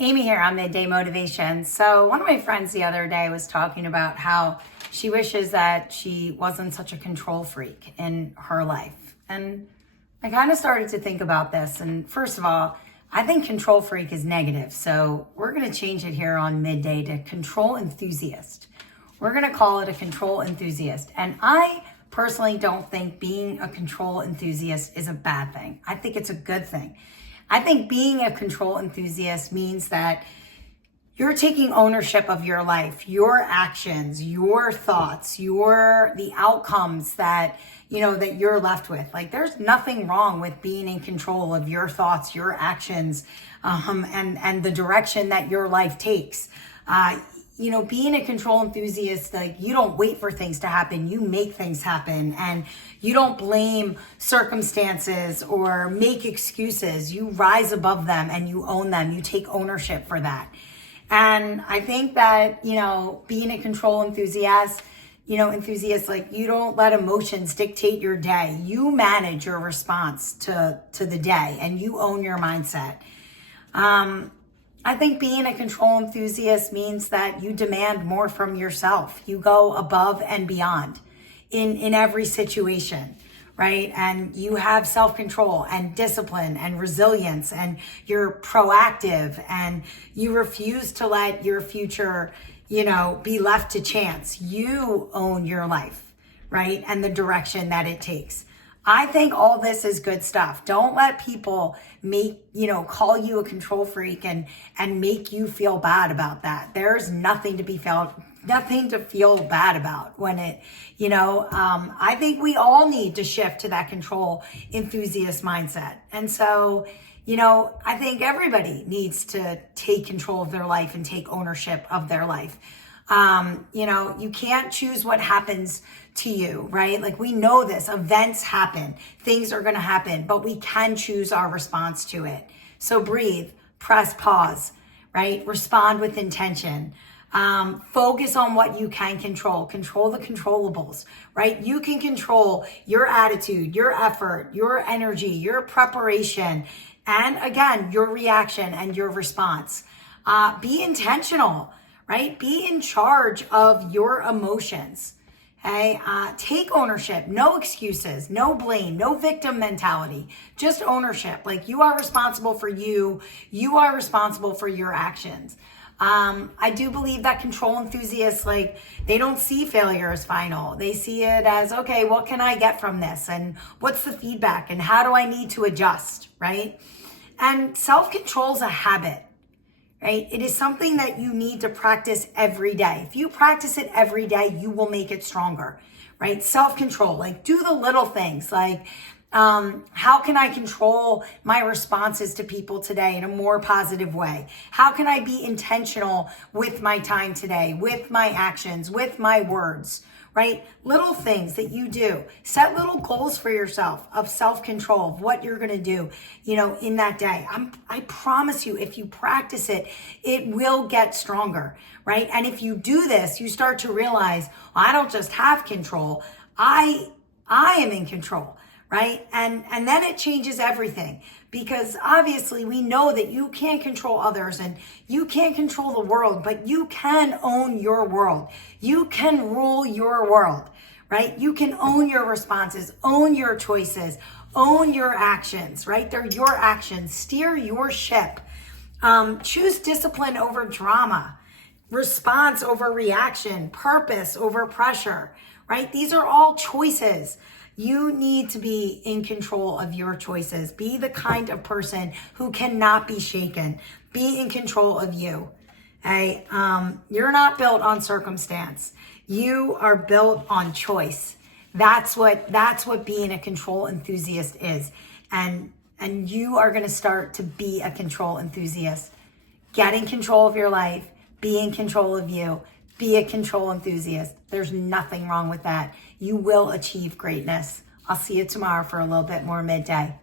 Amy here on Midday Motivation. So one of my friends the other day was talking about how she wishes that she wasn't such a control freak in her life. And I kind of started to think about this. And first of all, I think control freak is negative. So we're going to change it here on Midday to control enthusiast. We're going to call it a control enthusiast. And I personally don't think being a control enthusiast is a bad thing. I think it's a good thing. I think being a control enthusiast means that you're taking ownership of your life, your actions, your thoughts, the outcomes that you're left with. Like, there's nothing wrong with being in control of your thoughts, your actions, and the direction that your life takes. Being a control enthusiast, like, you don't wait for things to happen, you make things happen, and you don't blame circumstances or make excuses. You rise above them and you own them. You take ownership for that. And I think that, being a control enthusiast, like, you don't let emotions dictate your day. You manage your response to the day and you own your mindset. I think being a control enthusiast means that you demand more from yourself. You go above and beyond in every situation, right? And you have self-control and discipline and resilience, and you're proactive, and you refuse to let your future, be left to chance. You own your life, right? And the direction that it takes. I think all this is good stuff. Don't let people call you a control freak and make you feel bad about that. There's nothing to feel bad about when I think we all need to shift to that control enthusiast mindset. And so, I think everybody needs to take control of their life and take ownership of their life. You can't choose what happens to you, right? Like, we know this, events happen, things are going to happen, but we can choose our response to it. So breathe, press pause, right? Respond with intention. Focus on what you can control the controllables, right? You can control your attitude, your effort, your energy, your preparation, and again, your reaction and your response. Be intentional, right? Be in charge of your emotions. Okay? Take ownership, no excuses, no blame, no victim mentality, just ownership. Like, you are responsible for you. You are responsible for your actions. I do believe that control enthusiasts, like, they don't see failure as final. They see it as, okay, what can I get from this? And what's the feedback? And how do I need to adjust, right? And self-control is a habit. Right? It is something that you need to practice every day. If you practice it every day, you will make it stronger, right? Self-control, like, do the little things, like, how can I control my responses to people today in a more positive way? How can I be intentional with my time today, with my actions, with my words, right? Little things that you do. Set little goals for yourself of self-control, of what you're going to do, in that day. I promise you, if you practice it, it will get stronger, right? And if you do this, you start to realize, well, I don't just have control. I am in control, right? And then it changes everything, because obviously we know that you can't control others and you can't control the world, but you can own your world. You can rule your world, right? You can own your responses, own your choices, own your actions, right? They're your actions. Steer your ship. Choose discipline over drama, response over reaction, purpose over pressure, right? These are all choices. You need to be in control of your choices. Be the kind of person who cannot be shaken. Be in control of you. Okay? You're not built on circumstance. You are built on choice. That's what being a control enthusiast is. And you are going to start to be a control enthusiast. Get in control of your life. Be in control of you. Be a control enthusiast. There's nothing wrong with that. You will achieve greatness. I'll see you tomorrow for a little bit more Midday.